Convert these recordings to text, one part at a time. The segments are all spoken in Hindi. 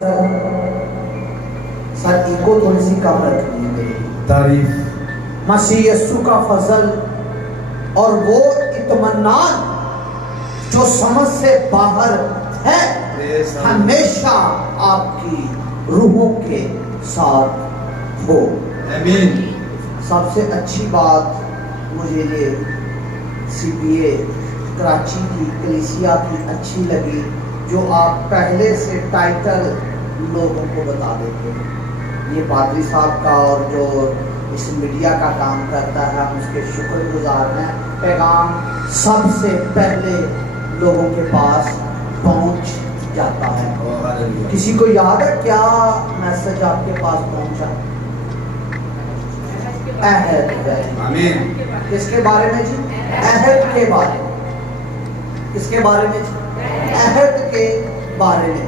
सर इको थोड़ी सी कम रखनी है। तारीफ मसीह यस्सु का फजल और वो इत्मीनान जो समझ से बाहर है हमेशा आपकी रूहों के साथ हो। आमीन। सबसे अच्छी बात मुझे ये CPA कराची की कलीसिया की अच्छी लगी, जो आप पहले से टाइटल लोगों को बता देते हैं। ये पादरी साहब का और जो इस मीडिया का काम करता है, हम उसके शुक्रगुजार हैं। पैगाम सबसे पहले लोगों के पास पहुंच जाता है। किसी को याद है क्या मैसेज आपके पास पहुंचा? अहद। आमीन। किसके बारे में जी? अहद के बारे में। किसके बारे में जी? अहद के बारे में।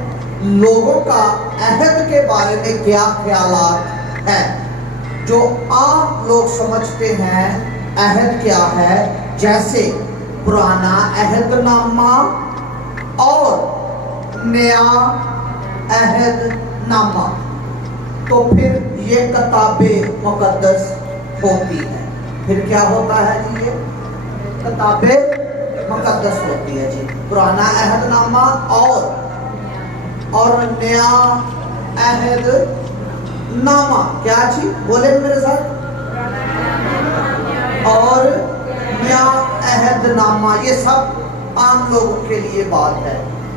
लोगों का अहद के बारे में क्या ख्यालात है? जो आम लोग समझते हैं अहद क्या है, जैसे पुराना अहदनामा और नया अहदनामा, तो फिर ये किताबे मुकद्दस होती है। फिर क्या होता है जी? ये किताबे मुकद्दस होती है जी। पुराना अहदनामा और नया अहदनामा क्या जी? बोले मेरे साथ। और नया अहदनामा, ये सब आम लोगों के लिए बात है।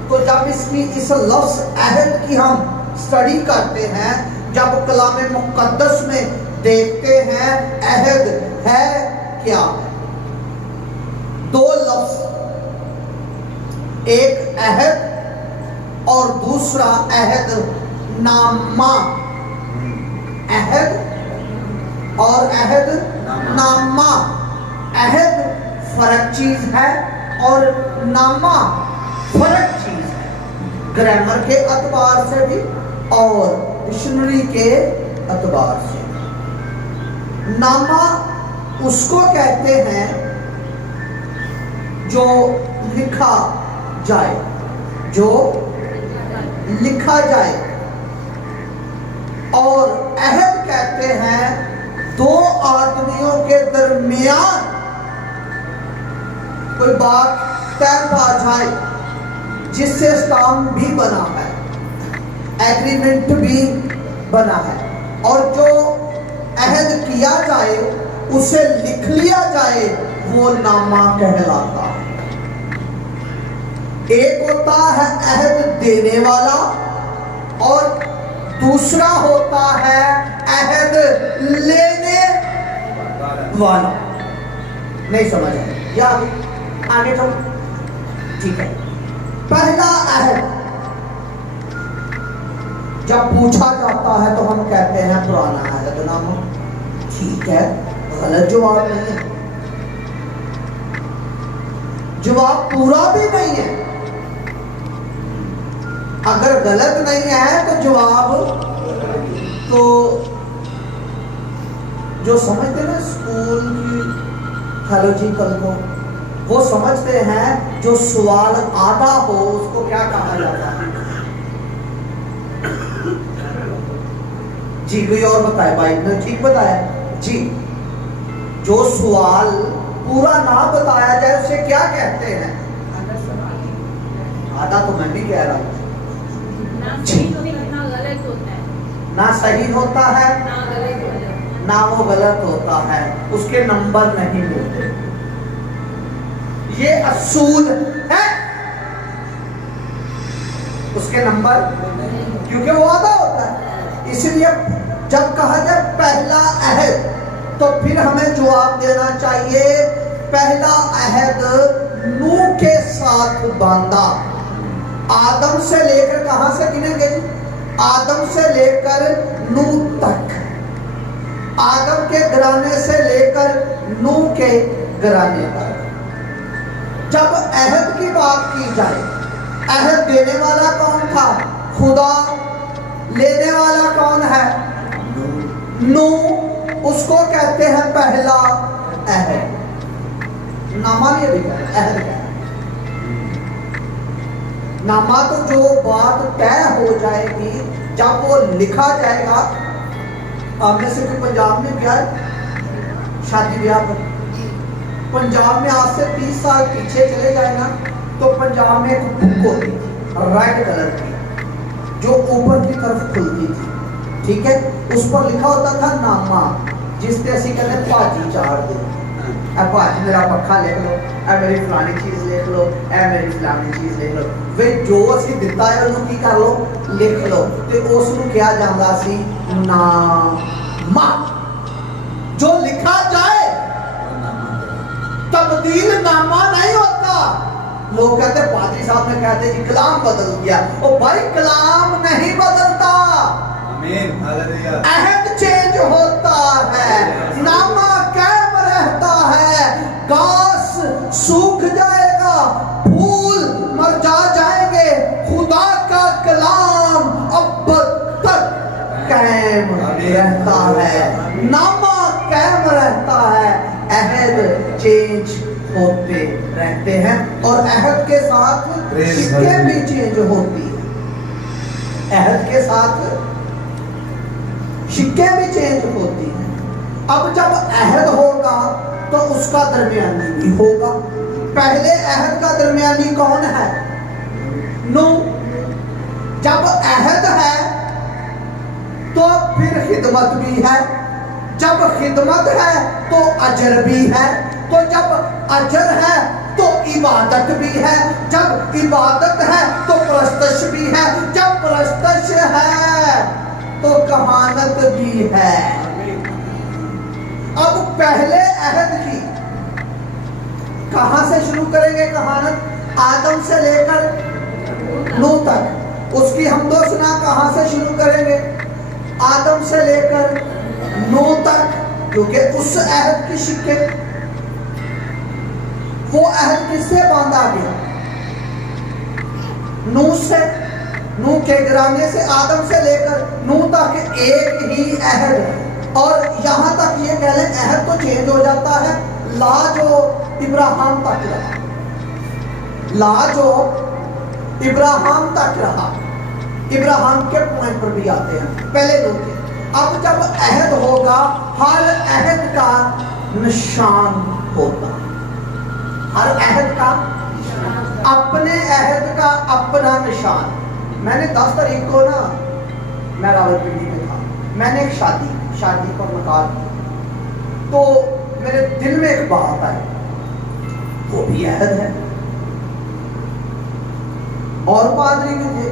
तो जब इसकी इस लफ्ज अहद की हम स्टडी करते हैं, जब कलाम मुकद्दस में देखते हैं अहद है क्या? दो लफ्ज, एक अहद और दूसरा अहद नामा। अहद और अहद नामा। अहद फर्क चीज है और नामा फर्क चीज है, ग्रामर के अतबार से भी और डिक्शनरी के अतबार से। नामा उसको कहते हैं जो लिखा जाए, जो लिखा जाए। और अहद कहते हैं दो आदमियों के दरमियान कोई बात तय पा जाए, जिससे स्टाम्प भी बना है, एग्रीमेंट भी बना है, और जो अहद किया जाए, उसे लिख लिया जाए, वो नामा कहलाता है। एक होता है अहद देने वाला और दूसरा होता है अहद लेने वाला। नहीं समझ या आगे चलो, ठीक है। पहला अहद जब पूछा जाता है तो हम कहते हैं पुराना अहदनामा। ठीक है, गलत जवाब नहीं है, जवाब पूरा भी नहीं है। अगर गलत नहीं है तो जवाब, तो जो समझते ना स्कूल की थ्योलॉजिकल को, वो समझते हैं जो सवाल आधा हो उसको क्या कहा जाता है जी? कोई और बताए? भाई ने ठीक बताया जी। जो सवाल पूरा ना बताया जाए उसे क्या कहते हैं? आधा तो मैं भी कह रहा हूं जी। ना सही होता है ना वो गलत होता है, उसके नंबर नहीं मिलते। ये असूल है, उसके नंबर, क्योंकि वो आधा होता है। इसलिए जब कहा जाए पहला अहद, तो फिर हमें जवाब देना चाहिए पहला अहद नूह के साथ बांधा। आदम से लेकर, कहां से गिनेंगे जी? आदम से लेकर नूह तक, आदम के घराने से लेकर नूह के घराने तक। जब अहद की बात की जाए, अहद देने वाला कौन था? खुदा। लेने वाला कौन है? नूह। उसको कहते हैं पहला अहद। नामा ये भी अहद है। नामा तो जो बात तय हो जाएगी, जब वो लिखा जाएगा। आप में से कोई पंजाब में ब्याह, शादी ब्याह पर पंजाब में आज से 30 साल पीछे चले जाए ना, तो पंजाब में एक बुक होती थी रेड कलर की, जो ऊपर की तरफ खुलती थी, ठीक है। उस पर लिखा होता था नामा, जिससे ਅਸੀਂ कहते भाजी चाड़ दो, ए भाजी मेरा पक्खा लिख लो, ए मेरी फलानी चीज लिख लो, ए मेरी फलानी चीज लिख लो। वे जो ਅਸੀਂ ਦਿੱਤਾ ਹੈ ਉਹਨੂੰ ਕੀ ਕਰ ਲੋ, ਲਿਖ ਲੋ, ਤੇ ਉਸ ਨੂੰ ਕਿਹਾ ਜਾਂਦਾ ਸੀ नामा। जो लिखा जाए, तब्दील नामा नहीं होता। लोग कहते पादरी साहब ने कहते जी कलाम बदल गया, ओ भाई कलाम नहीं बदलता, आमीन, हालेलुया। अहद चेंज होता है, नामा कायम रहता है। घास सूख जाएगा, फूल मरझा जाएंगे, खुदा का कलाम अब तक कायम रहता है, नामा कायम रहता है। अहद चेंज होते रहते हैं, और अहद के साथ सिक्के भी चेंज होती है, अहद के साथ सिक्के भी चेंज होती है। अब जब अहद होगा तो उसका दरमियानी भी होगा। पहले अहद का दरमियानी कौन है? नूह। जब अहद है तो फिर खिदमत भी है, जब खिदमत है तो अजर भी है, तो जब अजर है तो इबादत भी है, जब इबादत है तो परस्तश भी है, जब परस्तश है तो कहानत भी है। अब पहले अहद की कहां से शुरू करेंगे कहानत? आदम से लेकर नूह तक। उसकी हमदो सना कहां से शुरू करेंगे? आदम से लेकर नूह तक, क्योंकि उस अहद की शिक्के, वो अहद किससे बांधा गया? नूह से। नूह के घराने से, आदम से लेकर नूह तक एक ही अहद है। और यहां तक ये कह लें अहद तो चेंज हो जाता है। ला जो इब्राहिम तक रहा, ला जो इब्राहिम तक रहा, इब्राहिम के पॉइंट पर भी आते हैं, पहले नूह के। अब जब अहद होगा, हर अहद का निशान होता, हर अहद का अपने अहद का अपना निशान। मैंने 10 तारीख को ना, मैं रावलपिंडी में था, मैंने एक शादी पर मकान, तो मेरे दिल में एक बात आई, वो भी अहद है, और पादरी भी थे।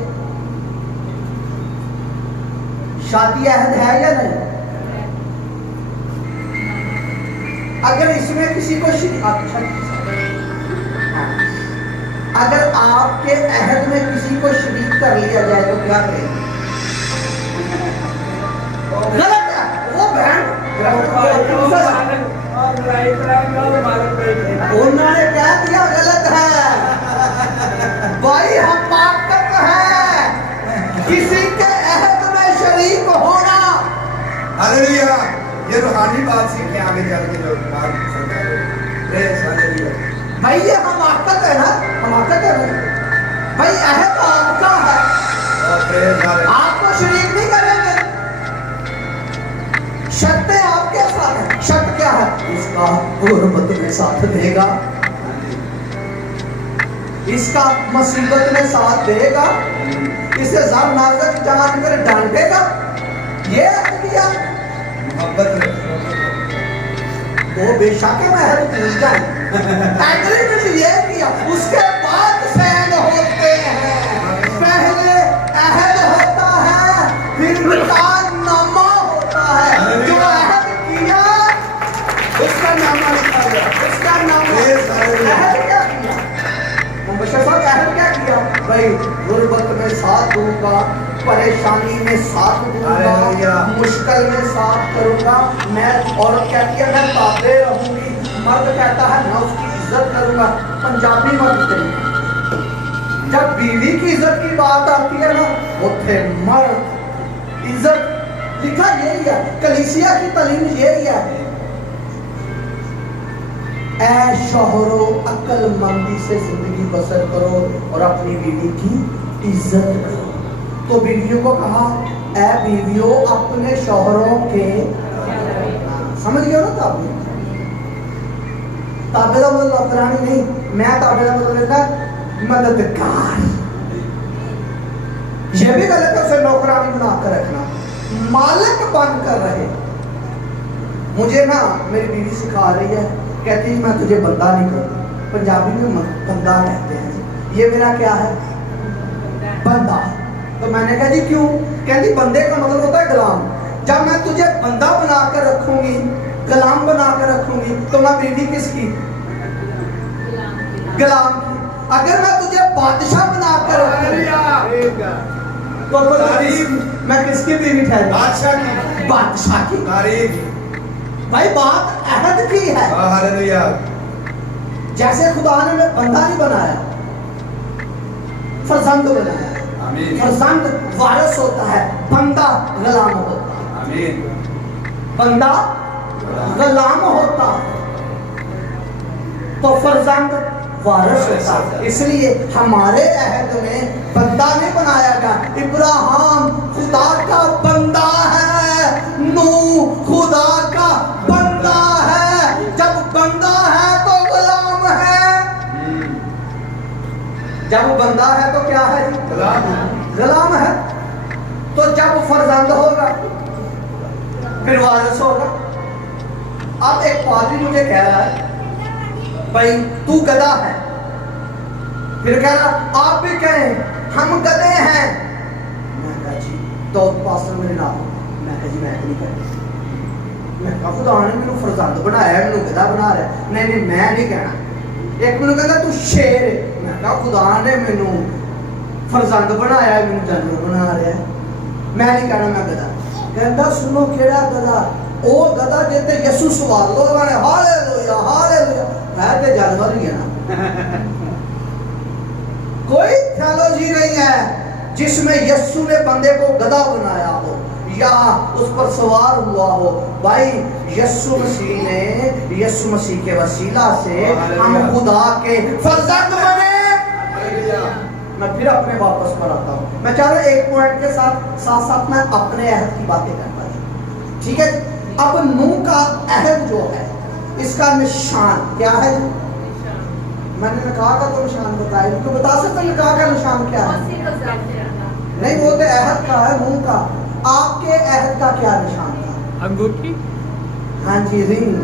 शादी अहद है या नहीं? अगर इसमें किसी को अगर आपके अहद में किसी को शरीक कर लिया जाए तो क्या करेंगे? गलत है वो बहन। उन्होंने क्या दिया? गलत है भाई, हम ताकत है किसी के अहद में शरीक होना। हालेलुया। ये रूहानी बात सीख के आगे चल के लोग बात समझा रहे। भाई ये हमाकत है ना, हमाकत है भाई। अहद तो आपका है, आप तो शरीक नहीं करेंगे। शर्तें आपके साथ है। शर्त क्या है? इसका गुरबत में साथ देगा, इसका मुसीबत में साथ देगा, इसे जर नाजक जान कर डांटेगा। ये किया वो बेशक में है पूछ जाए, एग्रीमेंट ये किया, उसके बाद सैन होते हैं। पहले अहद होता है, फिर नामा होता है। जो अहद किया उसका नामा लिखा गया, उसका नामा। अहद क्या किया? अहद क्या किया? भाई गुर्बत में साथ दूंगा, परेशानी में साथ दूंगा, मुश्किल में साथ करूंगा। मैं औरत कहती है मैं ताबे रहूंगी, मर्द कहता है मैं उसकी इज्जत करूंगा। पंजाबी मर्द करेंगे। जब बीवी की इज्जत की बात आती है ना, उठे मर्द इज्जत। लिखा यही है, कलीसिया की तालीम यही है। ऐ शौहरों अक्लमंदी से जिंदगी बसर करो और अपनी बीवी की इज्जत करो। तो बीवियों को कहा ऐ बीवियों अपने शौहरों के, समझ गए ना ताबे? ताबे का मतलब नौकरानी नहीं, मैं ताबे का मतलब लेता मददगार। यह भी गलत है उसे नौकरानी बनाकर रखना, मालिक बनकर रहे। मुझे ना मेरी बीवी सिखा रही है, कहती है मैं तुझे बंदा नहीं कहती, पंजाबी में बंदा कहते हैं। ये मेरा क्या है? बंदा। तो मैंने कहा जी क्यों? कहती बंदे का मतलब होता है गुलाम। जब मैं तुझे बंदा बनाकर रखूंगी, गुलाम बनाकर रखूंगी, तो मैं बीवी किसकी? गुलाम की। अगर मैं तुझे बादशाह बनाकर रखूंगी तो मैं किसकी बीवी ठहरी? बादशाह की। बादशाह की। भाई बात अहद की है। हालेलुया। जैसे खुदा ने हमें बंदा नहीं बनाया, फर्जंद बनाया। आमीन। फर्जंद वारिस होता है, बंदा गुलाम होता है। आमीन। बंदा गुलाम होता तो फर्जंद वारिस होता। इसलिए हमारे अहद में बंदा नहीं बनाया गया। इब्राहिम खुदा का बंदा है, नूह खुदा का बंदा है। जब बंदा है तो गुलाम है। जब बंदा है तो क्या है? गुलाम है। तो जब फर्जंद होगा फिर वारिस होगा। अब एक पादरी मुझे कह रहा है भाई तू गधा है, फिर कह रहा आप भी कहें हम गधे हैं। मैं कहा जी तो पास्टर मेरे नाम, मैं कहा जी मैं नहीं कहता। मैं कहा खुदा ने मैंने फर्जंद बनाया है, मैंने गधा बना रहा है। नहीं नहीं मैं नहीं कहना। एक मैंने कहता तू शेर है। मैं कहा खुदा ने मैंने फर्जंद बनाया है, मैंने जानवर बना रहा है, मैं नहीं कहना मैं गधा। कहता सुनो केड़ा गधा? ओ गधा जेते यसु सवाल लो गाने हालेलुया हालेलुया, मैं ते जानवर ही है ना। कोई थियोलॉजी नहीं है जिसमें यीशु ने बंदे को गधा बनाया हो या उस पर सवार हुआ हो। भाई यीशु मसीह ने, यीशु मसीह के वसीला से हम खुदा के फर्जंद बने। मैं फिर अपने वापस पर आता हूँ। मैं चाह रहा हूँ एक पॉइंट के साथ साथ मैं अपने अहद की बातें करता हूँ, ठीक है? अब नूह का अहद जो है इसका निशान क्या है? मैंने निकाह का तो निशान बताया, तो बता सकते निकाह का निशान क्या है? नहीं वो तो अहद का है, नूह का। आपके अहद का क्या निशान था? अंगूठी। हाँ जी, रिंग,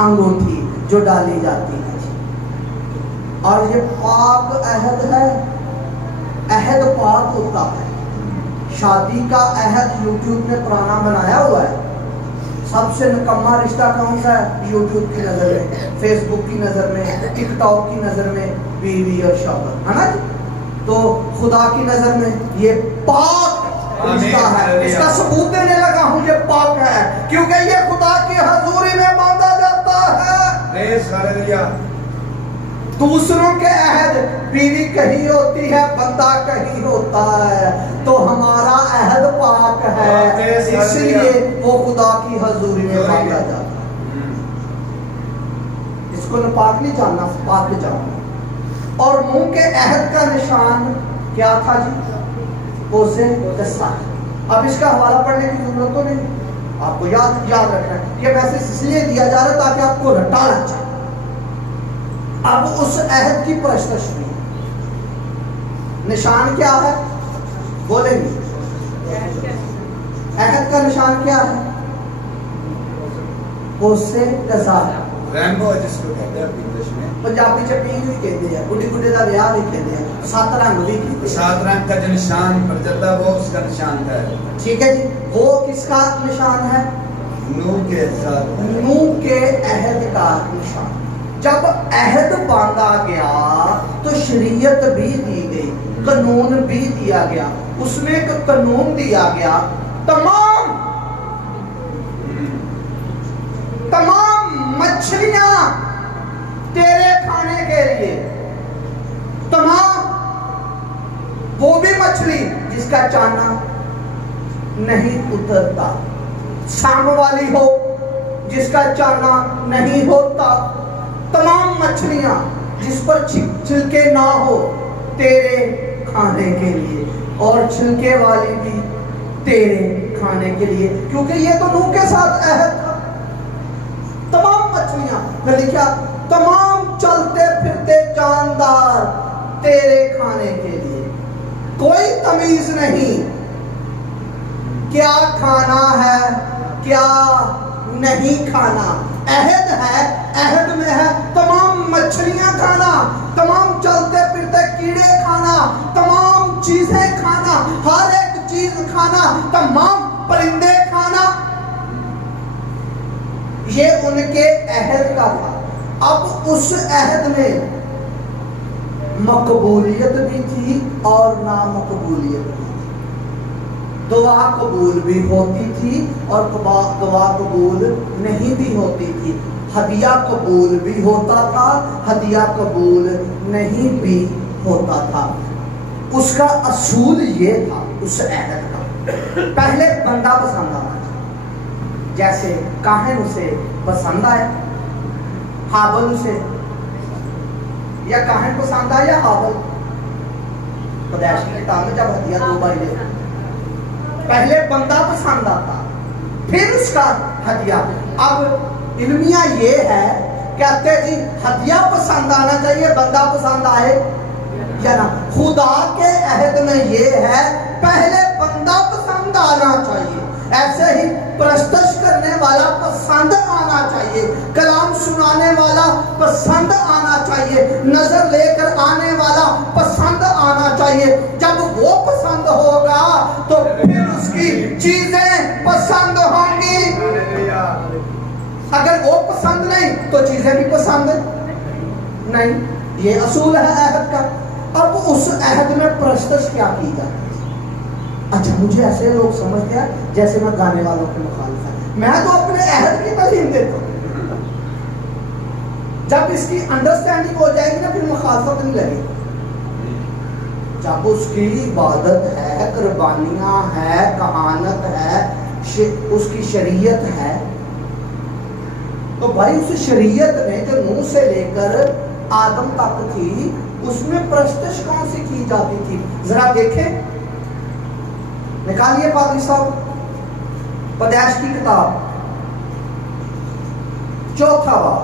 अंगूठी जो डाली जाती है। और ये पाक अहद है, अहद पाक होता है। शादी का अहद यूट्यूब ने पुराना बनाया हुआ है। सबसे निकम्मा रिश्ता कौन सा है? यूट्यूब की नजर में, फेसबुक की नजर में, टिकटॉक की नजर में बीवी और शौहर, है ना? तो खुदा की नजर में ये पाक रिश्ता है। इसका सबूत देने लगा हूं ये पाक है क्योंकि ये खुदा की हजूरी में बांधा जाता है। दूसरों के अहद, बीवी कहीं होती है, बंदा कहीं होता है, तो हमारा अहद पाक है, इसलिए वो खुदा की हजूरी में बांधा जाता है। इसको न पाक नहीं जानना, पाक जानना। और मुंह के अहद का निशान क्या था जी? कोसे दस्ता। अब इसका हवाला पढ़ने की जरूरत तो नहीं, आपको याद रखना है। ये मैसेज इसलिए दिया जा रहा है ताकि आपको रटा लग जाए। अब उस अहद की प्रश्न हुई, निशान क्या है? बोलेंगे अहद का निशान क्या है? कोसे दस्ता। रैम्बो जिसको कहते हैं इंग्लिश में, पंजाबी च पींग भी कहते हैं, बुढ़ी बुढ़े का ब्याह भी कहते हैं, 7 रंग भी कहते हैं। 7 रंग का जो निशान पर चलता है वो उसका निशान है। ठीक है जी, वो किसका निशान है? नूह के साथ, नूह के अहद का निशान। जब अहद बांधा गया तो शरीयत भी दी गई, कानून भी दिया गया। उसमें एक कानून दिया गया, तमाम मछलियां तेरे खाने के लिए, तमाम, वो भी मछली जिसका चाना नहीं उतरता, सांप वाली हो जिसका चाना नहीं होता, तमाम मछलियां जिस पर छिलके ना हो तेरे खाने के लिए, और छिलके वाली भी तेरे खाने के लिए, क्योंकि ये तो नूह के साथ अहद था। तमाम मछलियां, फिर लिखा तमाम चलते फिरते जानदार तेरे खाने के लिए, कोई तमीज नहीं क्या खाना है क्या नहीं खाना। अहद है, अहद में है तमाम मछलियां खाना, तमाम चलते फिरते कीड़े खाना, तमाम चीजें खाना, हर एक चीज खाना, तमाम परिंदे खाना। ये उनके अहद का था। अब उस अहद में मकबूलियत भी थी और नामकबूलियत भी थी। दुआ कबूल भी होती थी और दुआ कबूल नहीं भी होती थी। हदिया कबूल भी होता था, हदिया कबूल नहीं भी होता था। उसका असूल ये था उस अहद का, पहले बंदा पसंद आना चाहिए। जैसे काहिन उसे पसंद आया, हाबल उसे, या काहिन पसंद आया या हाबल। पैदाइश की किताब में जब हदिया दो भाई ले, पहले बंदा पसंद आता फिर उसका हदिया। अब इल्मिया ये है, कहते जी हदिया पसंद आना चाहिए, बंदा पसंद आए या ना। खुदा के अहद में ये है पहले बंदा पसंद आना चाहिए। ऐसे ही प्रस्तश करने वाला पसंद आना चाहिए, कलाम सुनाने वाला पसंद आना चाहिए, नजर लेकर आने वाला पसंद आना चाहिए। जब वो पसंद होगा तो फिर उसकी चीजें पसंद होंगी। अगर वो पसंद नहीं तो चीजें भी पसंद नहीं। ये असूल है अहद का। अब उस अहद में प्रस्तश क्या की जाती है। अच्छा, मुझे ऐसे लोग समझ गया जैसे मैं गाने वालों के मुखालिफ है। मैं तो अपने अहद की तालीम देता हूं। जब इसकी अंडरस्टैंडिंग हो जाएगी ना फिर मुखालफत नहीं लगेगी। जब उसकी इबादत है, कुर्बानियां है, कहानत है, उसकी शरीयत है, तो भाई उस शरीयत में जो नूह से लेकर आदम तक थी उसमें प्रस्तश कौन सी की जाती थी। जरा देखें, निकालिए पादरी साहब पैदाइश की किताब 4 बाब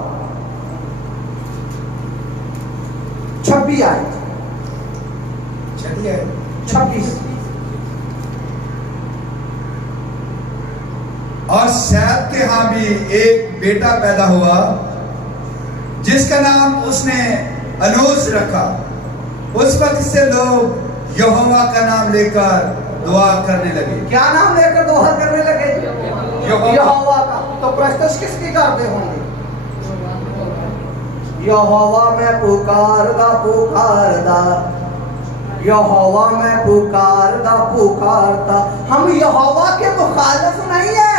26 आयत 26। और सैद के यहाँ भी एक बेटा पैदा हुआ जिसका नाम उसने अनूस रखा। उस वक्त से लोग यहोवा का नाम लेकर दुआ करने लगे। क्या नाम लेकर दुआ करने लगे? यहोवा का। तो प्रस्तश किसकी करते होंगे? यहोवा में पुकारदा पुकारदा, यहोवा में पुकारदा पुकारदा। हम यहोवा के मुखालिफ नहीं है।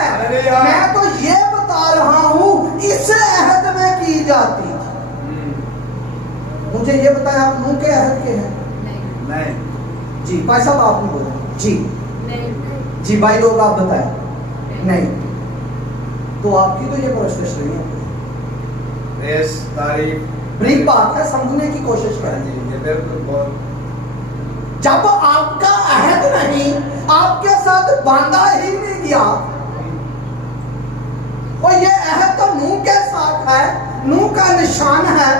मैं तो ये बता रहा हूं इस अहद में की जाती। मुझे ये बताया आप नूह के अहद के हैं? नहीं जी भाई साहब आपने बोला जी नहीं। जी भाई लोग आप बताएं नहीं, तो आपकी तो ये प्रस्तश नहीं है। बड़ी बात है, समझने की कोशिश करें। जब आपका अहद नहीं, आपके साथ बांधा ही नहीं गया, और ये अहद तो नूह के साथ है, नूह का निशान है।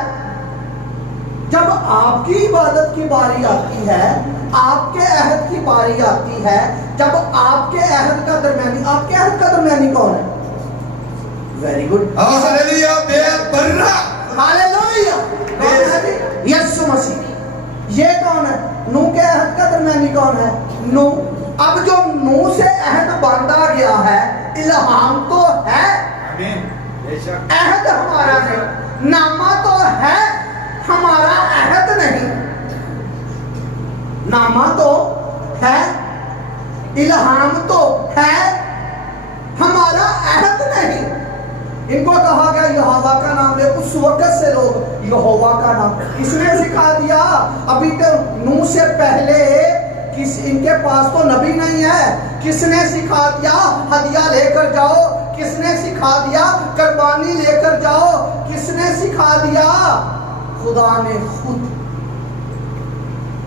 जब आपकी इबादत की बारी आती है, आपके अहद की बारी आती है, जब आपके अहद का दरमियानी, आपके अहद का दरमियानी कौन है? वेरी गुड, हालेलुया, बेबर्रा, हालेलुया, यीशु मसीह। ये कौन है? नूह के अहद का दरमियानी कौन है? नूह। अब जो नूह से अहद बांधा गया है, इल्हाम तो है, अहद हमारा है, नामा तो है, हमारा अहद नहीं। नामा तो है, इल्हाम तो है, हमारा अहद नहीं। इनको कहा गया यहोवा का नाम ले। उस वक्त से लोग यहोवा का नाम किसने सिखा दिया? अभी तो नूह से पहले इनके पास तो नबी नहीं है। किसने सिखा दिया हदिया लेकर जाओ? किसने सिखा दिया कुर्बानी लेकर जाओ? किसने सिखा दिया? खुदा ने खुद।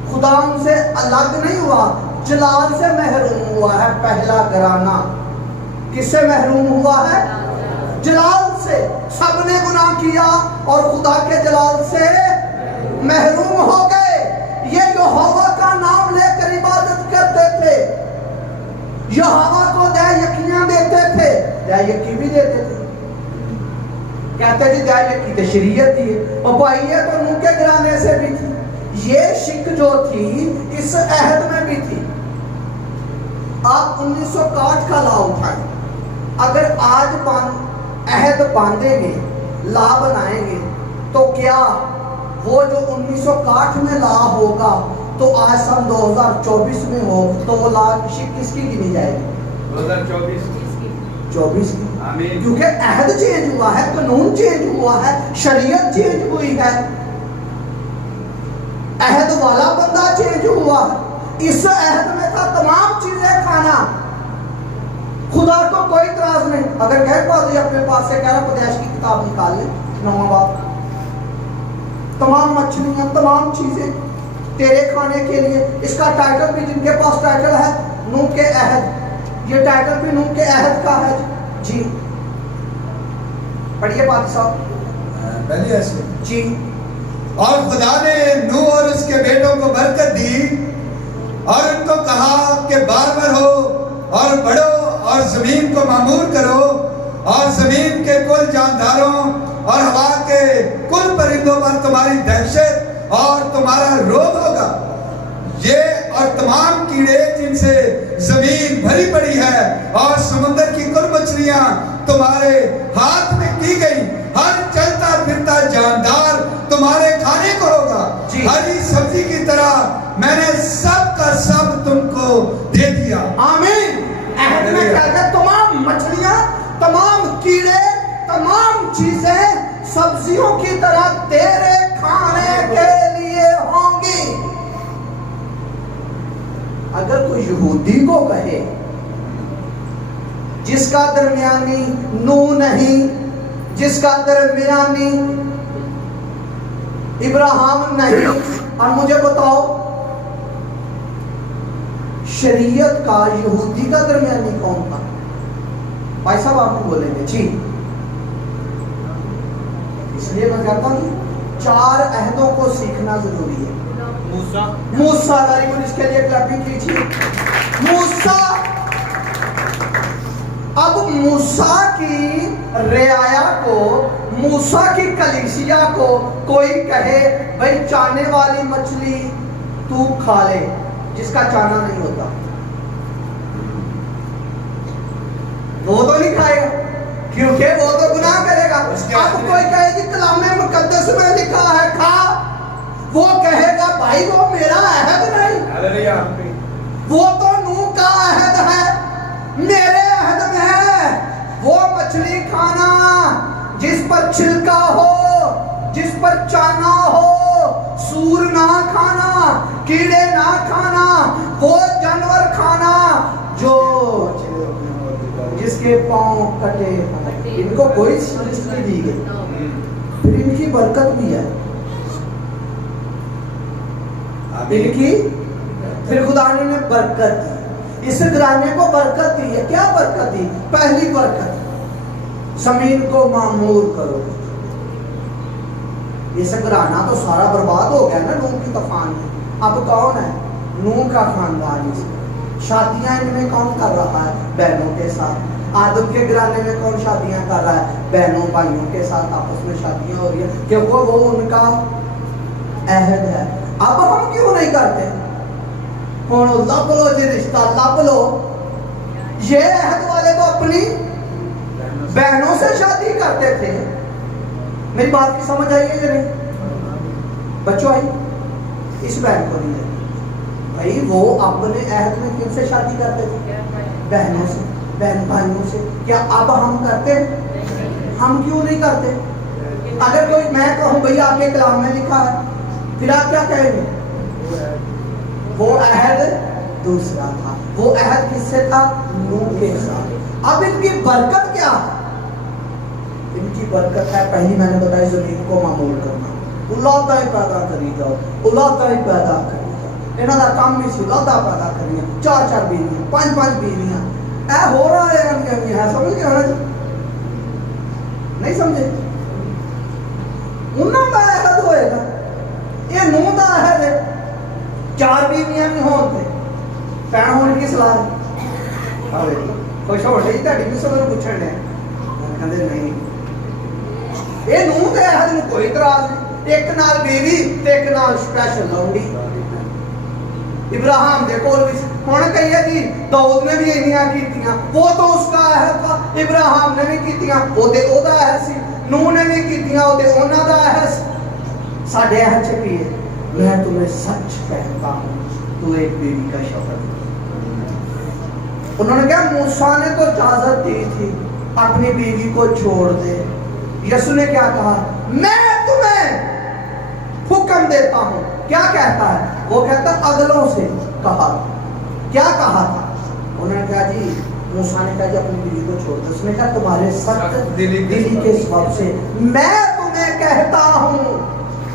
खुदा उनसे अलग नहीं हुआ, जलाल से महरूम हुआ है पहला घराना। किससे महरूम हुआ है? जलाल से। सबने गुनाह किया और खुदा के जलाल से महरूम हो गए। ये यहोवा का नाम लेकर इबादत करते थे, यहोवा को दया-यकीयां देते थे, दया-यकी भी देते थे। कहते जी दया-यकी तो शरीयत थी और भाई ये तो नूह के घराने से भी थी। ये शिक जो थी इस अहद में भी थी। आप 1961 का ला उठाएं, अगर आज अहद बांधेंगे, ला बनाएंगे, तो क्या वो जो 1961 में ला होगा तो आज सन 2024 में हो तो वो ला किसकी गिनी जाएगी? 2024 की। क्योंकि अहद चेंज हुआ है, कानून चेंज हुआ है, शरीयत चेंज हुई है, अहद वाला बंदा चेंज हुआ। इस अहद में था तमाम चीजें खाना। खुदा को कोई इतराज नहीं। अगर कह पाते अपने पास से कह रहा पैदाइश की किताब निकाल ले, 9वां बाब, तमाम मछलियां तमाम चीजें तेरे खाने के लिए। इसका टाइटल भी जिनके पास टाइटल है नूह के अहद, ये टाइटल भी नूह के अहद का है जी। पढ़िए बात साहब पहले ऐसे जी। और खुदा ने नूह और उसके बेटों को बरकत दी और उनको कहा कि बारबर हो और बढ़ो और जमीन को मामूर करो और जमीन के कुल जानदारों और हवा के कुल परिंदों पर तुम्हारी दहशत और तुम्हारा रोब होगा। ये और तमाम कीड़े जिनसे जमीन भरी पड़ी है और समुद्र की कुल मछलियां तुम्हारे हाथ में की गई। हर चलता फिरता जानदार तुम्हारे खाने को होगा। हरी सब्जी की तरह मैंने सब का सब तुमको दे दिया। आमीन। अहद में क्या है? तमाम मछलियां, तमाम कीड़े, तमाम चीजें सब्जियों की तरह तेरे खाने के लिए होंगी। अगर कोई यहूदी को कहे जिसका दरमियानी नूह नहीं, जिसका दरमियानी इब्राहिम नहीं, और मुझे बताओ शरीयत का यहूदी का दरमियानी कौन था? भाई साहब आपको बोलेंगे जी। इसलिए मैं कहता हूं 4 अहदों को सीखना जरूरी है। मूसा वेरी गुड, इसके लिए क्लैपिंग कीजिए। मूसा। अब मूसा की रियाया को, मूसा की कलीसिया को कोई कहे भाई चाने वाली मछली तू खा ले, जिसका चाना नहीं होता वो तो नहीं खाएगा क्योंकि वो तो गुनाह करेगा। अब कोई कहे कि कलामे मुकद्दस में लिखा है खा, वो कहेगा भाई वो मेरा अहद नहीं, वो तो नूह का अहद है, मेरे अहद में है। वो मछली खाना जिस पर छिलका हो, जिस पर चाना हो, सूर ना खाना, कीड़े ना खाना, वो जानवर खाना जो जिसके पांव कटे हों। इनको कोई लिस्ट नहीं दी गई, फिर इनकी बरकत भी है इनकी। फिर खुदा ने बरकत दी, इस घराने को बरकत दी है। क्या बरकत दी? पहली बरकत जमीन को मामूर करो। ये घराना तो सारा बर्बाद हो गया ना नूह की तूफान में। अब कौन है? नूह का खानदान। शादियां इनमें कौन कर रहा है? बहनों के साथ। आदम के घराने में कौन शादियां कर रहा है? बहनों भाइयों के साथ आपस में शादियां हो रही है, क्योंकि वो उनका अहद है। अब हम क्यों नहीं करते? कौन लब लो जी रिश्ता, लब लो। ये अहद वाले तो अपनी बहनों से शादी करते थे। मेरी बात की समझ आई है या नहीं बच्चों? आई इस बहन को नहीं आई भाई। वो अपने अहद में किनसे शादी करते थे? बहनों से, बहन भाइयों से। क्या अब हम करते हैं? हम क्यों नहीं करते? अगर कोई मैं कहूं भैया आपके कलाम में लिखा है, फिर आप क्या कहेंगे? वो अहद दूसरा था। वो अहद किससे था? नूह के साथ। अब इनकी बरकत क्या है? इनकी बरकत है, पहली मैंने बताई, जमीन को मामूल करना। औलादा ही पैदा करी जाओ, औलादा ही पैदा करी जाओ। इन्हों का काम ही औलादा पैदा करी, 4-4 बीवियां, 5-5 बीवियां। ऐ हो रहा है, समझ गए होना जी? नहीं समझे? उन्होंने का अहद होएगा, ये नूह का अहद है। 4 बीवियां भी होते भैन होने की सलाह है। खुश हो रही ਤੁਹਾਡੀ भी सब पूछण ने कहते नहीं, ये नूह के अहद में कोई इतराज नहीं। एक नाल बीवी ते एक नाल स्पेशल लौंडी। इब्राहिम दे कोल भी हुण कहिए जी दाऊद ने भी इन्नियां कीतियां, वो तो उसका अहद था। इब्राहिम ने भी कीतियां, ओदे ओदा अहद सी। नूह ने भी कीतियां, ओदे ओना दा अहद। साडे अहद च की है? मैं तुम्हें सच कहता हूं, तू एक बीवी का शपथ। उन्होंने कहा मूसा ने तो इजाजत दी थी अपनी बीवी को छोड़ दे। यसु ने क्या कहा? मैं तुम्हें हुक्म देता हूं। क्या कहता है? वो कहता अगलों से कहा। क्या कहा था? उन्होंने कहा जी, मूसा ने कहा जी अपनी बीवी को छोड़ दो। उसने कहा तुम्हारे सख्त दिली के सबब से मैं तुम्हें कहता हूं।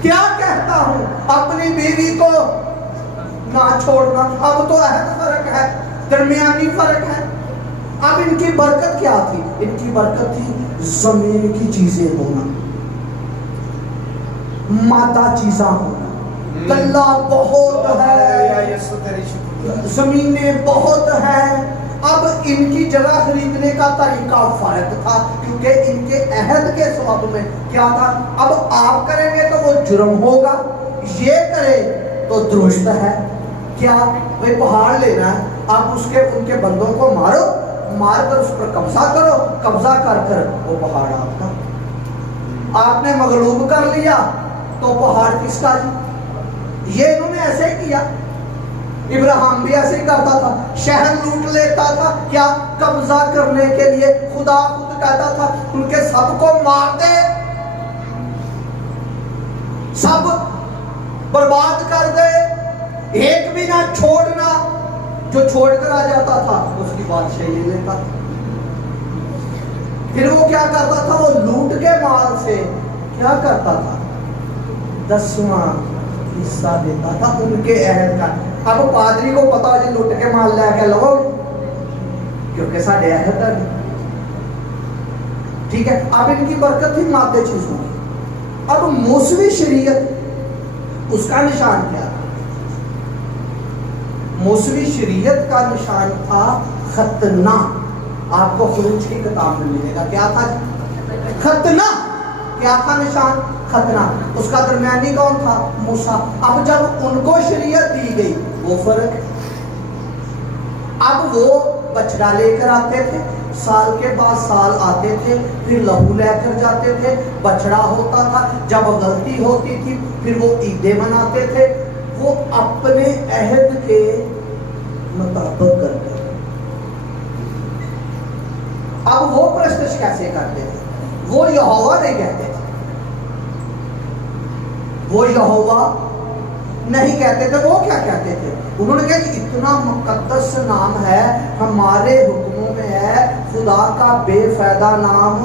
क्या कहता हूं? अपनी बीवी को ना छोड़ना। अब तो अहद फर्क है, दरमियानी फर्क है। अब इनकी बरकत क्या थी? इनकी बरकत थी जमीन की चीजें होना, मादा चीजा होना। गल्ला बहुत है, जमीनें बहुत है। अब इनकी जगह खरीदने का तरीका फर्क था, क्योंकि इनके अहद के सबब में क्या था? अब आप करेंगे तो वो जुर्म होगा, ये करे तो दुरुस्त है। क्या भाई पहाड़ लेना है, आप उसके उनके बंदों को मारो, मार कर उस पर कब्जा करो, कब्जा कर कर वो पहाड़ आपका। आपने मगलूब कर लिया तो पहाड़ किसका जी? ये इन्होंने ऐसे ही किया। इब्राहिम भी ऐसे ही करता था, शहर लूट लेता था। क्या? कब्जा करने के लिए। खुदा खुद कहता था उनके सबको मार दे, सब बर्बाद कर दे, एक भी ना छोड़ना। जो छोड़कर आ जाता था उसकी बादशाही ले लेता था। फिर वो क्या करता था? वो लूट के माल से क्या करता था? 10वां हिस्सा देता था उनके अहद का। अब पादरी को पता जी लुट के माल लैके लो, क्योंकि साढ़े अहद है। ठीक है। अब इनकी बरकत थी मादे चीजों की। अब मौसमी शरीयत, उसका निशान क्या था? मौसमी शरीयत का निशान था खतना। आपको खुरूज की किताब में मिलेगा। क्या था? खतना। क्या था निशान? खतना। उसका दरमियानी कौन था? मूसा। अब जब उनको शरीयत दी गई वो फर्क। अब वो बछड़ा लेकर आते थे, साल के बाद साल आते थे, फिर लहू लेकर जाते थे, बछड़ा होता था। जब गलती होती थी फिर वो ईदें मनाते थे। वो अपने अहद के मुताबिक करते थे। अब वो प्रश्न कैसे करते थे? वो यहोवा नहीं कहते थे, वो यहोवा नहीं कहते थे। वो क्या कहते थे? उन्होंने कहा कि इतना मुकद्दस नाम है, हमारे हुक्मों में है, खुदा का बेफायदा नाम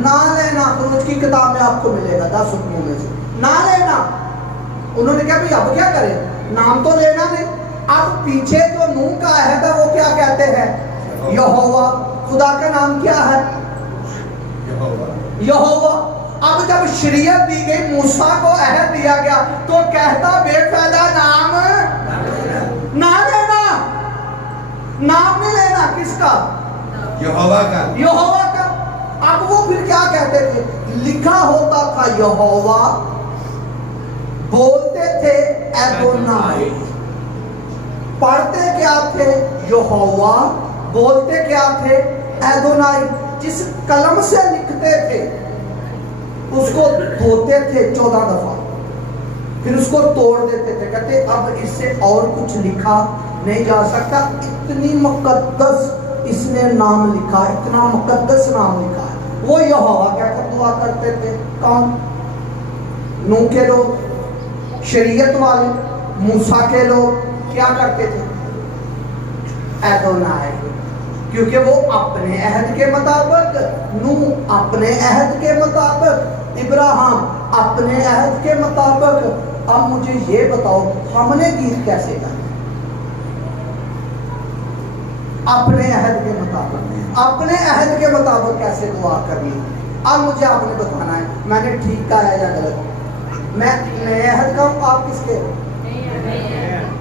ना लेना। खुरूज की किताब में आपको मिलेगा 10 हुक्मों में से ना लेना। उन्होंने कहा भाई अब क्या करें? नाम तो लेना नहीं। अब पीछे जो नूह का अहद है वो क्या कहते हैं? यहोवा। खुदा का नाम क्या है? यहोवा। अब जब शरीयत दी गई, मूसा को अहद दिया गया, तो कहता बेफायदा नाम ना लेना। नाम नहीं लेना। किसका? यहोवा का। यहोवा का। अब वो फिर क्या कहते थे? लिखा होता था यहोवा, बोलते थे एदोनाई। पढ़ते क्या थे? यहोवा। बोलते क्या थे? एदोनाई। जिस कलम से लिखते थे उसको धोते थे 14 दफा, फिर उसको तोड़ देते थे। कहते अब इससे और कुछ लिखा नहीं जा सकता। इतनी मुकद्दस इसने नाम लिखा, इतना मुकद्दस नाम लिखा है। वो यहोवा कहकर दुआ करते थे। कौन? नूह के लोग, शरीयत वाले। मूसा के लोग क्या करते थे? एदोनाई, क्योंकि वो अपने अहद के मुताबिक, नूह अपने अहद के मुताबिक, इब्राहिम अपने अहद के मुताबिक। अब मुझे ये बताओ हमने गीत कैसे गाया? अपने अहद के मुताबिक, अपने अहद के मुताबिक कैसे दुआ करनी। अब मुझे आपने बताना है मैंने ठीक गाया या गलत। मैं अहद का हूं, आप किसके?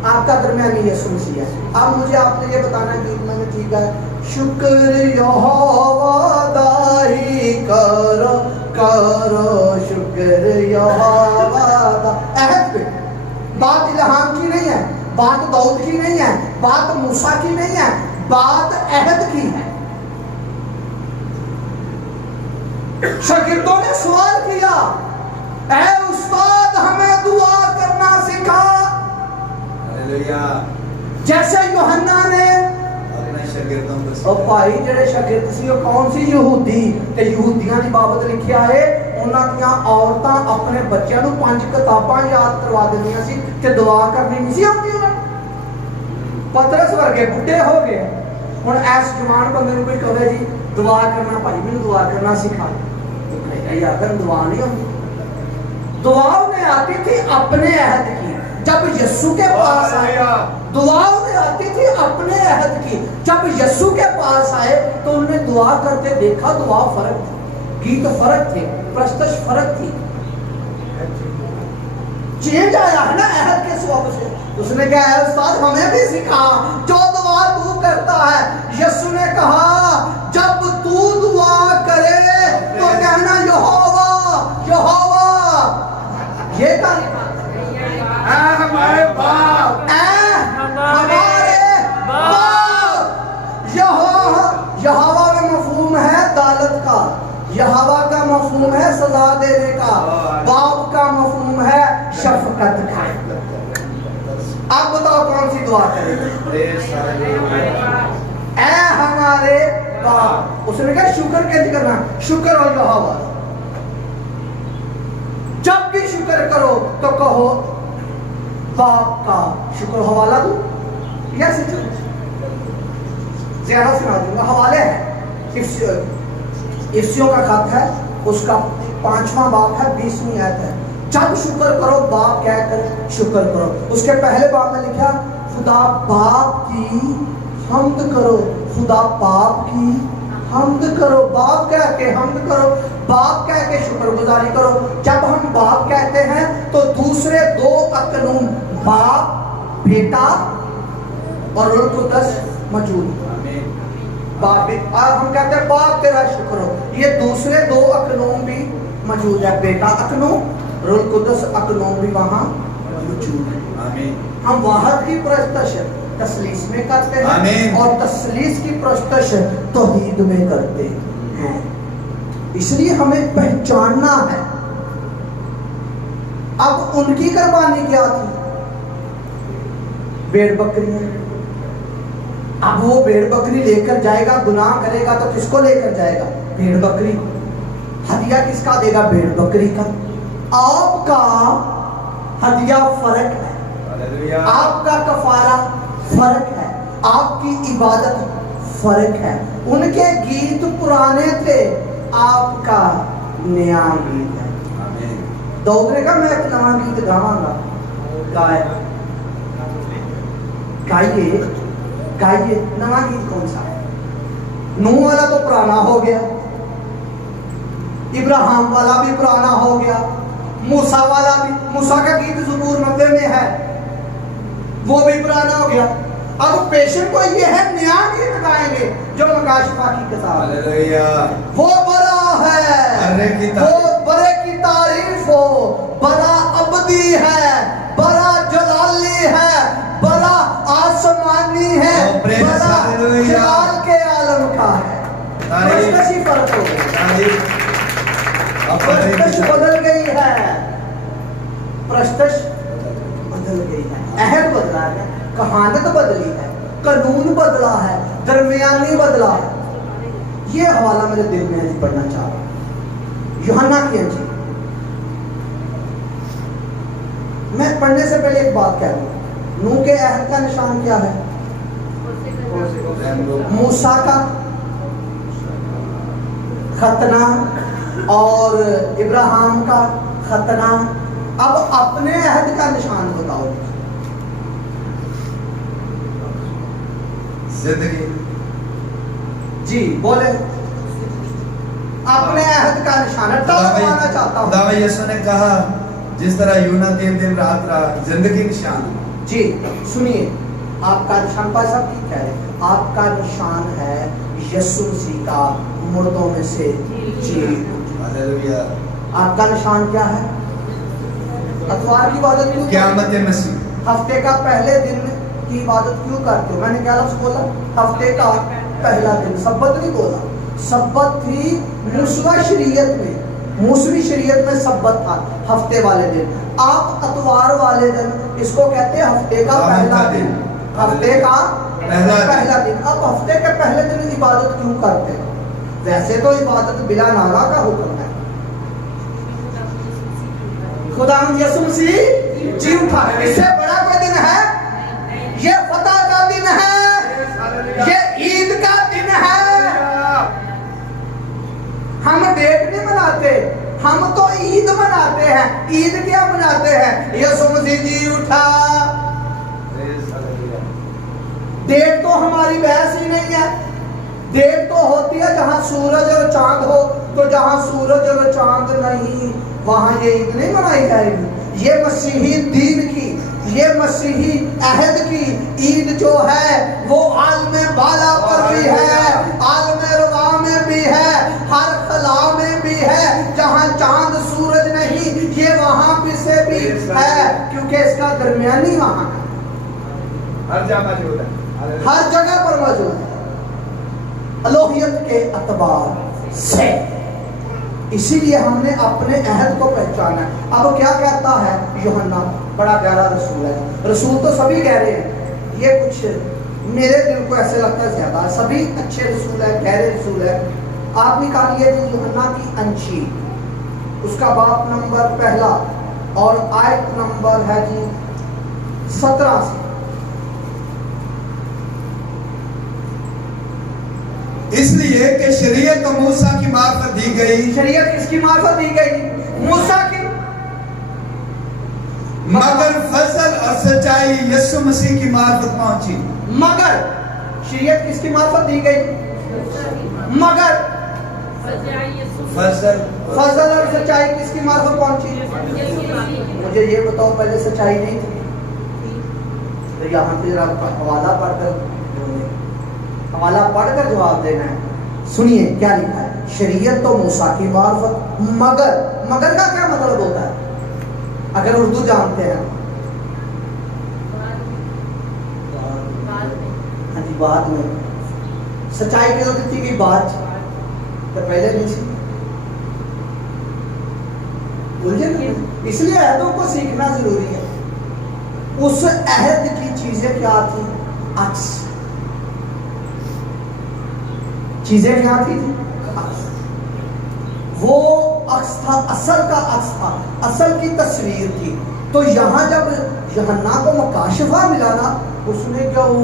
आपका दरमियानी यीशु मसीह है। अब मुझे आपने ये बताना गीत मैंने ठीक गाया। शुक्र यहोवा दाही करो करो शुक्र यहोवा दा। अहद पे बात इल्हाम की नहीं है, बात दाऊद की नहीं है, बात मूसा की नहीं है, बात अहद की है। शागिर्दों ने सवाल किया, ऐ उस्ताद हमें दुआ करना सिखा, जैसे यूहन्ना ने अपने शागिर्दों को। और भाई जेडे शागिर्द सी वो कौन सी? यहूदी। ते यहूदियां दी बाबत लिखिया है उन्हां दियां औरतां अपने बच्चों को 5 किताबां याद करवा दिंदियां सी ते दुआ करनी नहीं सी आउंदी उन्हां नूं। पतरस वर्गे बुढ़े हो गए, हुण ऐस जवान बंदे नूं कोई कहे जी दुआ करना, भाई मैनूं दुआ करना सिखा, यार कर दुआ नहीं होती। दुआ उन्हें आती थी अपने अहद की, जब यीशु के पास आए। दुआ उन्हें आती थी अपने अहद की, जब यीशु के पास आए तो उन्हें दुआ करते देखा, दुआ फर्क थी, गीत फर्क थे, प्रस्तुत फर्क थी, चेंज आया है ना अहद के स्वभाव से। उसने कहा है उस्ताद हमें भी सिखा जो दुआ तू करता है। यीशु ने कहा जब तू दुआ करे तो कहना यहोवा यहोवा। ये कर हमारे बाप, हमारे बाप। यहोवा में मफहूम है दालत का, यहोवा का मफहूम है सजा देने का, बाप का मफहूम है शफकत का। आप बताओ कौन सी दुआ करें? ऐ हमारे बाप। उसने कहा शुक्र कैसे करना? शुक्र और यहोवा। जब भी शुक्र करो तो कहो बाप का शुक्र। हवाला दूं या ज्यादा सुना दूंगा। हवाले है इफ्सियों का खत है, उसका 5वां बाप है, 20वीं आयत है। जब शुक्र करो बाप कहकर शुक्र करो। उसके पहले बाप में लिखा खुदा बाप की हम्द करो, खुदा बाप की हम्द करो। बाप कह के हम्द करो, बाप कह के शुक्रगुजारी करो। जब हम बाप कहते हैं तो दूसरे 2 अकनून बाप, बेटा और रूह कुद्दस मौजूद। बाप भी और हम कहते हैं बाप तेरा शुक्र हो, ये दूसरे 2 अकनून भी मौजूद है। बेटा अकनून, रूह कुद्दस अकनून भी वहां मौजूद है। हम वाहद की प्रस्तश तस्लीस में करते हैं और तस्लीस की प्रस्तश तौहीद में करते हैं। इसलिए हमें पहचानना है। अब उनकी कुर्बानी क्या थी? भेड़ बकरियां। अब वो भेड़ बकरी लेकर जाएगा, गुनाह करेगा तो किसको लेकर जाएगा? भेड़ बकरी। हदिया किसका देगा? भेड़ बकरी का। आपका हदिया फर्क है, आपका कफारा फर्क है, आपकी इबादत फर्क है। उनके गीत पुराने थे, आपका नया गीत है। दाऊद ने कहा मैं एक नया गीत गावांगा। गाइए गाइए। नया गीत कौन सा है? नूह वाला तो पुराना हो गया, इब्राहिम वाला भी पुराना हो गया, मूसा वाला भी, मूसा का गीत ज़बूर 90 में है, वो भी पुराना हो गया। अब पेशेंट को ये है नया गीत गाएंगे जो मकाशिफा की किताब। वो बड़ा है, वो बड़े की तारीफ हो, बड़ा अबदी है, बड़ा जलाली है, बड़ा आसमानी है, बड़ा जलाल के आलम का है। फर्क हो गया, प्रस्तश बदल गई है, प्रस्तश बदल गई है, अहद बदला है, कहानत बदली है, कानून बदला है, दरमियानी बदला है। ये हवाला मेरे दिल में नहीं पढ़ना चाह रहा। यूहन्ना की अंजील। मैं पढ़ने से पहले एक बात कह दूं, नूह के अहद का निशान क्या है? मूसा का खतना और इब्राहिम का खतना। अब अपने अहद का निशान बताओ। जिंदगी। जी बोले, अपने अहद का निशान है। बताना चाहता हूँ। खुदा यीशु ने कहा जिस तरह यूना 3 दिन रात रहा, जिंदगी निशान है। जी सुनिए, आपका निशान पर सब ठीक है। आपका निशान है यीशु मसीह का मुर्दों में से जी। हालेलुया। आपका निशान क्या है? अतवार की इबादत क्यों? क़यामत मसीह। हफ्ते का पहले दिन की इबादत क्यों करते हो? मैंने क्या लफ्ज़ बोला? हफ्ते का पहला दिन। सब्बत नहीं बोला। सब्बत थी मूसवी शरीयत में। मूसवी शरीयत में सब्बत था हफ्ते वाले दिन। आप अतवार वाले दिन इसको कहते हैं हफ्ते का पहला दिन। हफ्ते का पहला दिन। अब हफ्ते के पहले दिन इबादत क्यों करते हैं? वैसे तो इबादत बिला नागा का हुक्म है। खुदा यीशु मसीह जी उठा। इससे बड़ा कोई दिन है? ये फतह का दिन है, ये ईद का दिन है। हम डेट नहीं मनाते, हम तो ईद मनाते हैं। ईद क्या मनाते हैं? यीशु मसीह जी उठा। डेट तो हमारी बहस ही नहीं है। डेट तो होती है जहां सूरज और चांद हो, तो जहां सूरज और चांद नहीं वहां ये ईद नहीं मनाई जाएगी। ये मसीही दीन की, ये मसीही अहद की ईद जो है वो आलमे बाला पर भी है, आलमे रुवा में भी है, हर खला में भी है। जहां चांद सूरज नहीं ये वहां भी से भी है, क्योंकि इसका दरमियानी वहां है। हर जगह मौजूद है। हर जगह पर मौजूद है अलोहियत के अतबार से। इसीलिए हमने अपने अहद को पहचाना है। अब क्या कहता है यूहन्ना? बड़ा प्यारा रसूल है। रसूल तो सभी कह रहे हैं, ये कुछ मेरे दिल को ऐसे लगता है ज्यादा सभी अच्छे रसूल है, गहरे रसूल है। आप निकालिए जी यूहन्ना की अंजील, उसका बाप नंबर पहला और आयत नंबर है जी 17 से। इसलिए कि शरीयत तो मूसा की मार्फत दी गई। शरीयत किसकी मार्फत दी गई? मूसा की। मगर फजल और सच्चाई यीशु मसीह की मार्फत पहुंची। मगर शरीयत किसकी मार्फत दी गई? मगर फजल और सच्चाई किसकी मार्फत पहुंची? मुझे ये बताओ, पहले सच्चाई नहीं थी? तो यहाँ पे हवाला पढ़कर जवाब देना है। सुनिए क्या लिखा है। शरीयत तो मूसा की मार्फत, मगर का क्या मतलब होता है? अगर उर्दू जानते हैं। हाँ जी, बाद में सच्चाई की तो दी गई बात, तो पहले नहीं थी। बुझे ना? इसलिए अहदों को सीखना जरूरी है। उस अहद की चीजें क्या थी? अक्स। चीजें क्या थी? वो अक्स था, असल का अक्स था, असल की तस्वीर थी। तो यहाँ जब यूहन्ना को मुकाशफा मिला ना, उसने क्या वो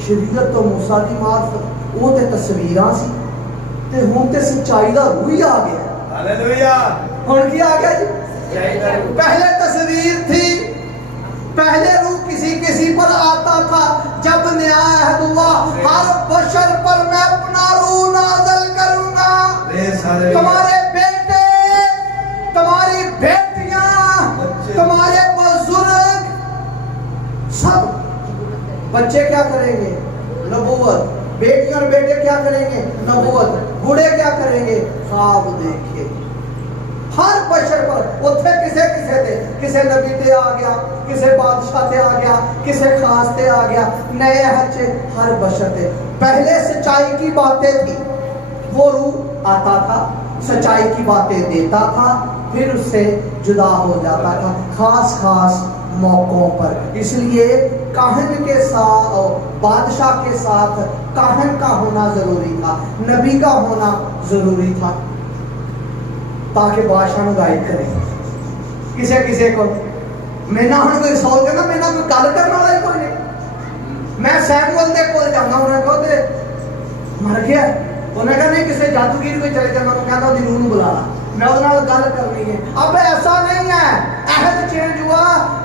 शरीयत तो मूसा दी मार्फत, वो ते तस्वीरां सी ते हुण ते सच्चाई दा रूह ही आ गया। हालेलुया। हुण की आ गया जी? पहले तस्वीर थी, पहले रूह किसी किसी पर आता था। जब न्याय अहद हुआ, हर बशर पर मैं अपना रूह नाज़िल करूंगा। तुम्हारे बेटे, तुम्हारी बेटियां, तुम्हारे बुजुर्ग, सब बच्चे क्या करेंगे? नबूवत। बेटियां और बेटे क्या करेंगे? नबूवत। बूढ़े क्या करेंगे? ख्वाब देखे। हर बशर पर उथे किसे किसे थे? किसे नबी ते आ गया, किसे बादशाह ते आ गया, किसे खास ते आ गया, नए हच्चे हर बशर थे। पहले सच्चाई की बातें थी, वो रूह आता था, सच्चाई की बातें देता था, फिर उससे जुदा हो जाता था खास खास मौकों पर। इसलिए काहन के साथ, बादशाह के साथ काहन का होना जरूरी था, नबी का होना जरूरी था, ताकि बादशाह को गाइड करें। किसे किसे को मैंने हम कोई सॉल्व करना, मैंने कोई गल करने वाला ही कोई नहीं। मैं सैमुअल दे कोल जाना, उन्हें कहो ते मर गया, उन्हें कहा नहीं किसी जादूगर को चले जाना, मैं कहता हूँ रूह नूं बुला ला, मैं उहदे नाल गल करनी है। अब ऐसा नहीं है, अहद चेंज हुआ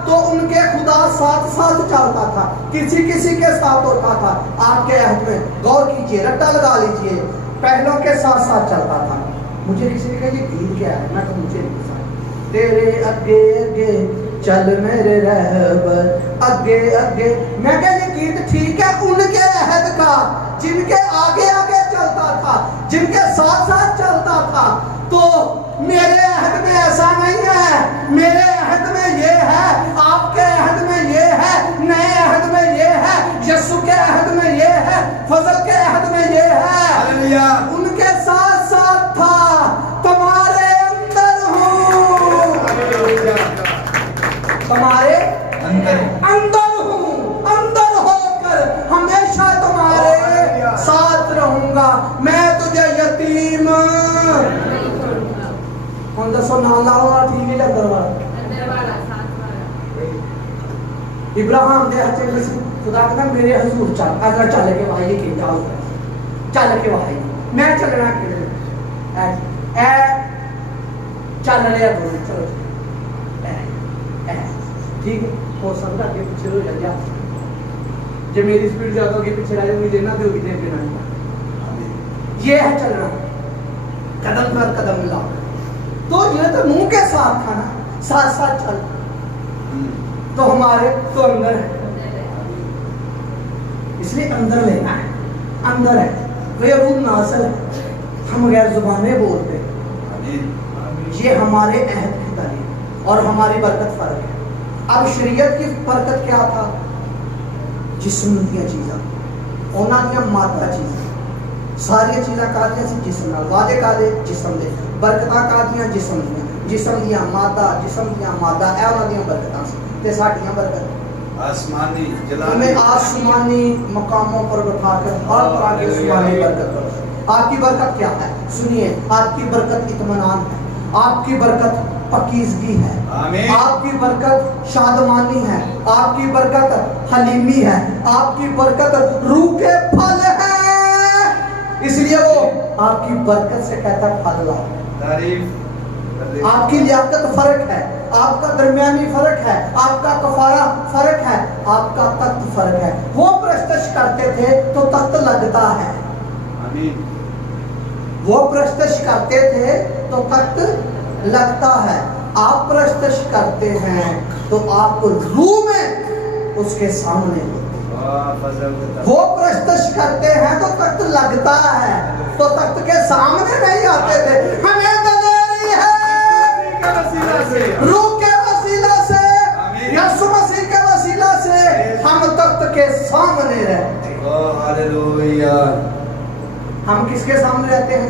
तो उनके खुदा साथ साथ चलता था, किसी किसी के साथ होता था। आपके अहद में गौर कीजिए, रट्टा लगा लीजिए, पहलों के साथ साथ चलता था। मुझे किसी ने कहा ये गीत क्या है, मैं तो मुझे नहीं पता। तेरे अगे अगे चल मेरे रहबर, अगे अगे, मैं क्या ये गीत ठीक है उनके अहद का, जिनके आगे आगे चलता था, जिनके साथ साथ चलता था। तो मेरे अहद में ऐसा नहीं है, मेरे अहद में ये है, आपके अहद में ये है, नए अहद में ये है, यीशु के अहद में ये है, फजल के अहद में ये है। हालेलुया। उनके साथ साथ था, तुम्हारे अंदर हूँ, तुम्हारे अंदर हूँ, अंदर होकर हमेशा तुम्हारे साथ रहूंगा, मैं तुझे यतीम हम दसो नाम लाओ ठीक है अंदर वाला इब्राहिम दे हथे में खुदा कहता मेरे हजूर चल, अगर चल के भाई के क्या होता है, चल के भाई मैं चलना किधर ए चल रहे दो, चलो ठीक है, हो सकता है पीछे हो जाए, जब मेरी स्पीड ज्यादा होगी पीछे रह जाऊंगी, देना दोगी देख देना, ये है चलना, कदम पर कदम मिला। तो ये तो मुंह के साथ था ना, साथ साथ चल, तो हमारे तो अंदर है, इसलिए अंदर लेना है, अंदर है, तो ये रूह नाज़िल है, हम गैर जुबानें बोलते हैं, ये हमारे अहद की तालीम और हमारी बरकत फर्क है। अब शरीयत की बरकत क्या था, जिस्म दी चीज़ां, उन्हां दी मादा चीज़ां, सारिया चीज़ां कादियां सी जिस्म नाल, वादे कादे जिस्म दे, बरकतां कादियां जिस्म दियां, जिस्म दियां मादा, जिस्म दियां मादा, ए उन्हां दियां बरकतां सी ते साडियां बरकत आसमानी जलाल हमें आसमानी मकामों पर बिठाकर हर तरह की आसमानी बरकत करो। आपकी बरकत क्या है, सुनिए, आपकी बरकत इत्मीनान है, आपकी बरकत पकीज़गी है, आमीन। आपकी बरकत शादमानी है, आपकी बरकत हलीमी है, आपकी बरकत रूह के फल है, इसलिए वो आपकी बरकत से कहता है फल लाओ। तारीफ। आपकी लियाकत फर्क है, आपका दरमियानी फर्क है, आपका कफारा फर्क है, आपका तख्त फर्क है। वो प्रस्तश करते थे तो तख्त लगता है, आमीन। वो प्रस्तश करते थे तो तख्त लगता है, आप प्रस्तश करते हैं तो आप रूह में उसके सामने हो। वो प्रस्तश करते हैं तो तख्त लगता है, तो तख्त के सामने नहीं आते थे। हमें दलेरी है रूह के वसीला से, यीशु मसीह के वसीला से हम तख्त के सामने रहते हैं। हालेलुया। हम किसके सामने रहते हैं,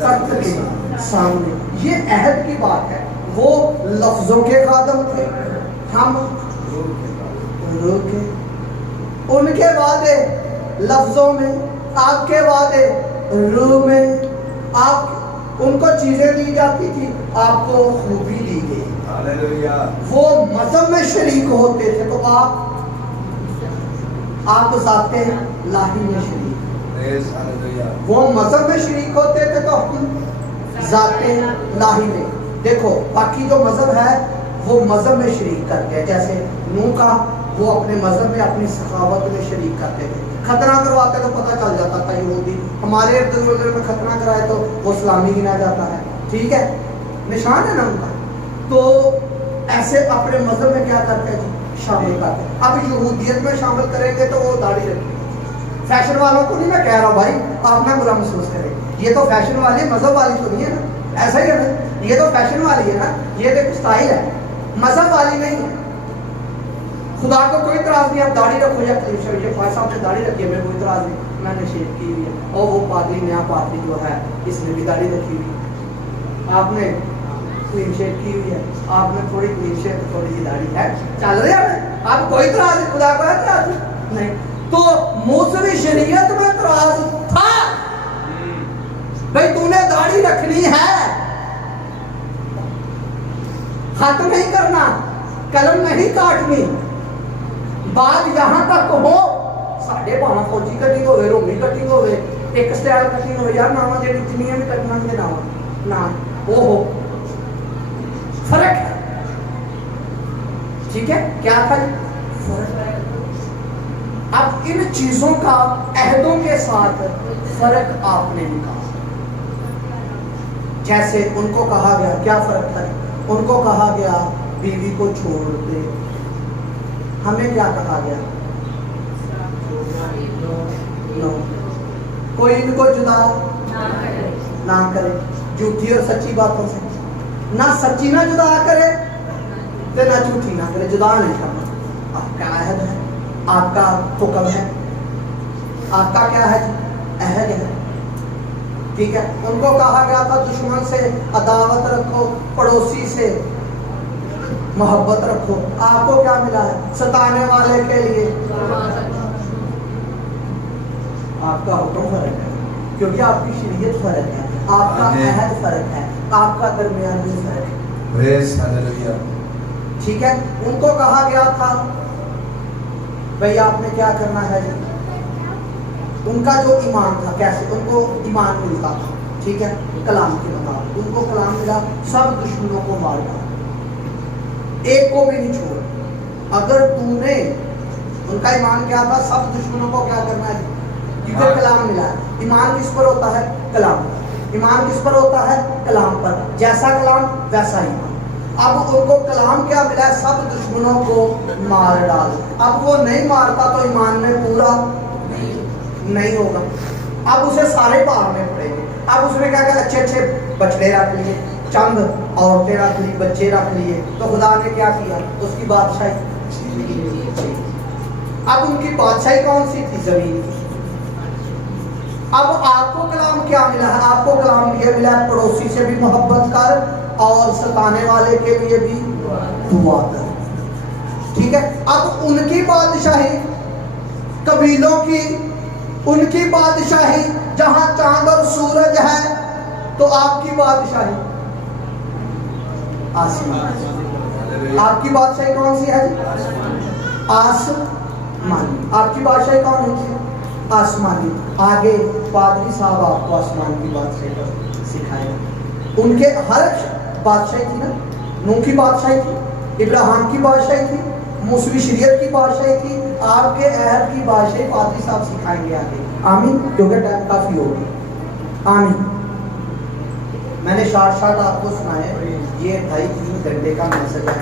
तख्त के सामने। ये अहद की बात है, वो लफ्जों के खादम थे, हम रूह के, उनके वादे लफ्जों में, आपके वादे रूह में। आप उनको चीजें दी जाती थी, आपको खूबी दी गई। हालेलुया। वो मज़हब में शरीक होते थे तो आप जाते लाही में शरीक, हालेलुया। वो मज़हब में शरीक होते थे तो हम जाते लाही में। देखो बाकी जो मज़हब है वो मज़हब में शरीक करते हैं, जैसे नूह का वो अपने मज़हब में अपनी सखावत में शरीक करते थे, खतना करवाते तो पता चल जाता था यहूदी, हमारे इर्द गिर्द में खतना कराए तो वो इस्लामी गिना जाता है, ठीक है, निशान है ना उनका। तो ऐसे अपने मज़हब में क्या करते हैं जी, शामिल करते हैं। अब यहूदियत में शामिल करेंगे तो वो दाढ़ी रखेंगे। फैशन वालों को नहीं मैं कह रहा हूँ भाई, आप ना बुरा महसूस करें, ये तो फैशन वाली मज़हब वाली तो नहीं है ना, ऐसा ही है ना, ये तो फैशन वाली है ना, ये तो स्टाइल है, मज़हब वाली नहीं है। खुदा को कोई इतराज नहीं, आप दाढ़ी रखो या ये भाई साहब ने दाढ़ी रखी है, मेरे कोई इतराज नहीं, मैंने शेव की हुई है, और वो पादरी नया पादरी जो है इसने भी दाढ़ी रखी हुई है, आपने क्लीन शेव की हुई है, आपने थोड़ी क्लीन शेव, थोड़ी सी दाढ़ी है, चल रही है, आप कोई इतराज खुदा को इतराज नहीं। तो मौसमी शरीयत में इतराज था, भाई तूने दाढ़ी रखनी है, खत नहीं करना, कलम नहीं काटनी, बात यहां तक हो साढ़े भावें फौजी कटिंग होवे, रोमी कटिंग होवे, एक स्टाइल कटिंग होवे यार, नावां जेहड़ी जिन्नियां भी कटिंगां दे ना वो हो फर्क है। ठीक है, क्या था फर्क? अब इन चीजों का अहदों के साथ फर्क आपने निकाला। जैसे उनको कहा गया, क्या फर्क था? उनको कहा गया बीवी को छोड़ दे। हमें क्या कहा गया? नो, कोई इनको जुदा ना करे। झूठी और सच्ची बातों से, ना सच्ची ना जुदा करे ते ना झूठी ना करे, जुदा नहीं करना। आपका अहद है, आपका हुक्म है, आपका क्या है? अहद है। ठीक है, उनको कहा गया था दुश्मन से अदावत रखो, पड़ोसी से मोहब्बत रखो। आपको क्या मिला है? सताने वाले के लिए आपका हुक्म फर्क है, क्योंकि आपकी शरीयत फर्क है, आपका अहद फर्क है, आपका दरमियानी फर्क है। Praise hallelujah. ठीक है, उनको कहा गया था भाई आपने क्या करना है जी? उनका जो ईमान था, कैसे उनको ईमान मिलता था? ठीक है, कलाम के मुताबिक उनको कलाम मिला, सब दुश्मनों को मार डाल, एक को भी नहीं छोड़। अगर तूने, उनका ईमान क्या था? सब दुश्मनों को क्या करना है? क्योंकि कलाम मिला है। ईमान किस पर होता है? कलाम पर। ईमान किस पर होता है? कलाम पर। जैसा कलाम वैसा ईमान। अब उनको कलाम क्या मिला है? सब दुश्मनों को मार डाल। अब वो नहीं मारता तो ईमान में पूरा नहीं होगा। अब उसे सारे पालने पड़ेंगे। अब उसने क्या किया? अच्छे अच्छे बछड़े रख लिए, चंद औरतें रख ली, बच्चे रख लिए, तो खुदा ने क्या किया? उसकी बादशाही। अब उनकी बादशाही कौन सी थी? जमीन की। अब आपको कलाम क्या मिला है? आपको कलाम ये मिला है, पड़ोसी से भी मोहब्बत कर और सताने वाले के लिए भी दुआ कर। ठीक है, अब उनकी बादशाही, कबीलों की, उनकी बादशाही जहां चांद और सूरज है, तो आपकी बादशाही आसमान। आपकी बादशाही कौन सी है? आसमानी। आपकी बादशाही कौन है? आसमानी। आगे पादरी साहब आपको आसमान की बादशाही को सिखाएगा। उनके हर बादशाही थी ना, नूह की बादशाही थी, इब्राहिम की बादशाही थी, मूसवी शरीयत की बादशाही थी, आपके अहद की बादशाही पादरी साहब सिखाएंगे आगे। आमीन, क्योंकि टाइम काफी होगी। आमीन। मैंने शार्ट आपको सुनाए, ये 2.5-3 घंटे का मैसेज है।